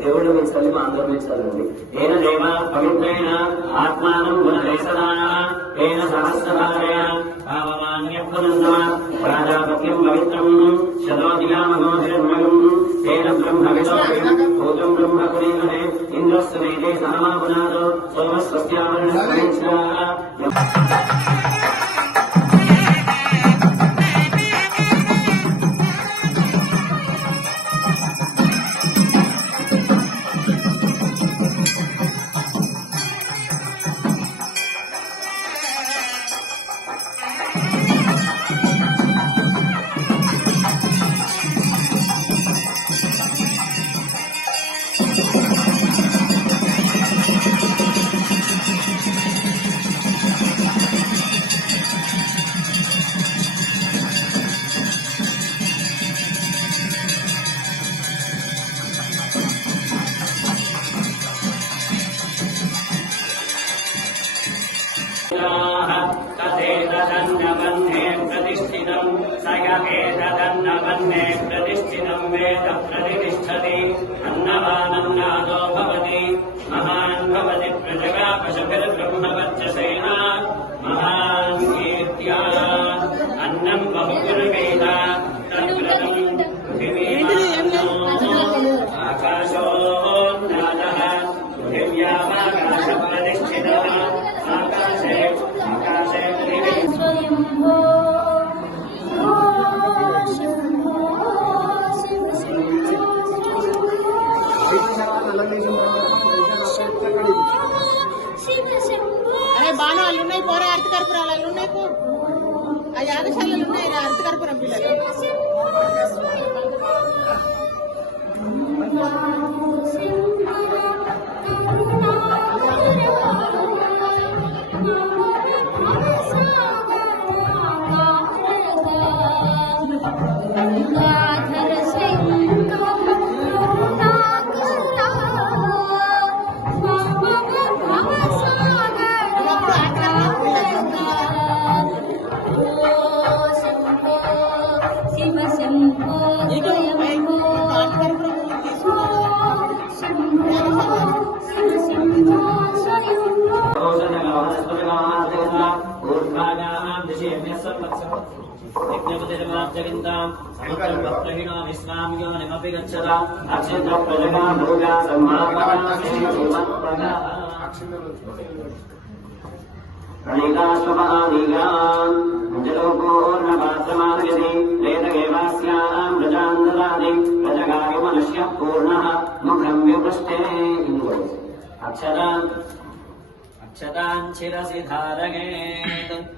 దేవుడు మెచ్చాలి మా అందరూ మెచ్చాలండి దేవ పవిత్రైన ఆత్మానం గుణదేశనాన ఏన ప్రాజాపత్యం పవిత్రం శతోదిగా తేన బ్రహ్మ విదోషం భూతం బ్రహ్మ పురీమనే ఇంద్రస్య వేదే సహమాపునాదో సోమస్వస్యావరణ प्रतिष्ठितम् स यमेतदन्नबन्धे प्रतिष्ठितम् वेद प्रतिष्ठति యాగశాలలు ఉన్నాయి. రా, అరటి కర్పూరం పిల్లలు राजानां दिशेम्यस्वत्सः यज्ञपतिर्वाजगिन्दाम् समुद्रं भक्तहिणो विश्वाम्यो निमपि गच्छता। अक्षिन्द्रप्रजमाभूजा सम्मापना कणिकाश्वपहादीयान् जलोपूर्णपात्रमार्गति वेदगेवास्याम् प्रजान् ददाति प्रजगायो मनुष्यः पूर्णः, मुखं विपृष्टे अक्षरान् अक्षतान् शिरसि धारयेत्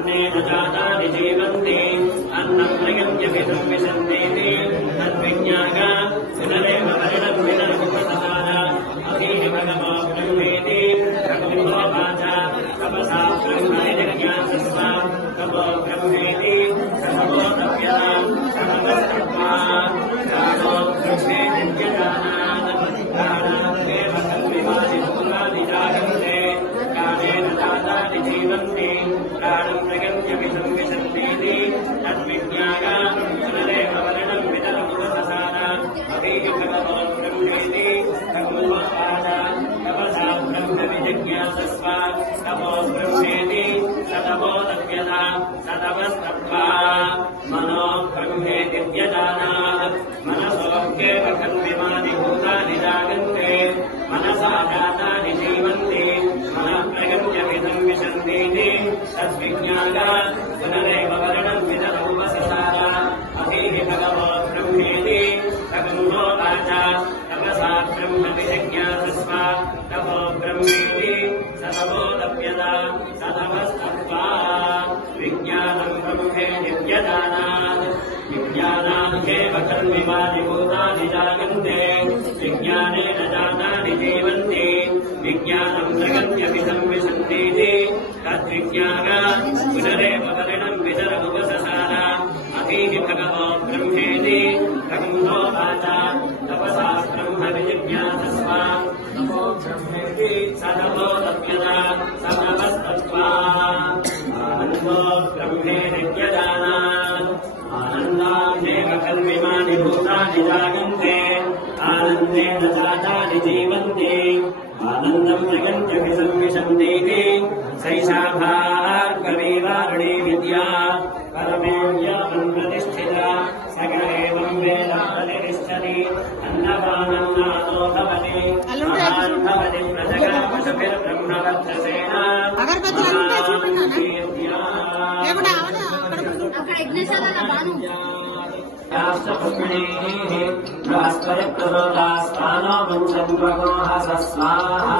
Ane tadala di dalam kapal. मनसोऽप्येव खन्विमानि भूतानि जागन्ते मनसा जातानि भूतानि जायन्ते विज्ञानेन जातानि जीवन्ति विज्ञानं जगत्यपि संविशन्तीति रात्रिज्ञाना पुनरेव विदरमुपससारा अभीहि भगवो ब्रह्मेति रङ्गो आनन्दं जगन्त्यपि संविशन्तीति सैषा भार्गवीवारुणी विद्या परमेव्यापं प्रतिष्ठिता सकलेवं वेद प्रतिष्ठति अन्नपानन्नादो भवति అల్లుంటే महान् भवति प्रजगापशुभिर्ब्रह्मवर्चसेन అగరబత్తులు అల్లుంటే చూపినానా? महान् లేకుండా అవదా అక్కడ అక్కడ యజ్ఞశాల బాను याश्चक्रिणीः प्रास्परप्रदोदास्तानो मुञ्चन्द्वगोहस स्वाहा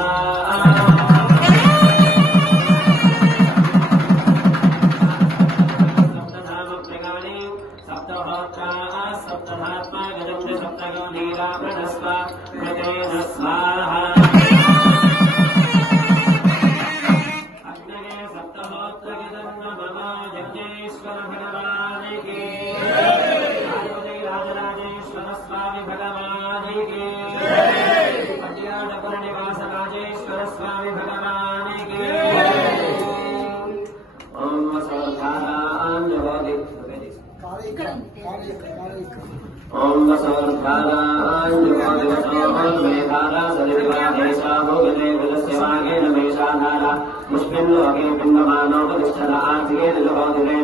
सप्तधात्मा गजं सप्तगौ ओम वसोर्धाराय वसोर्वेधारा सदिवादेशा भोगते विलस्यमागेन वैशानारा पुष्पिन्लोके पिण्डमानोपतिष्ठत आर्थिकेन लोकोदिरे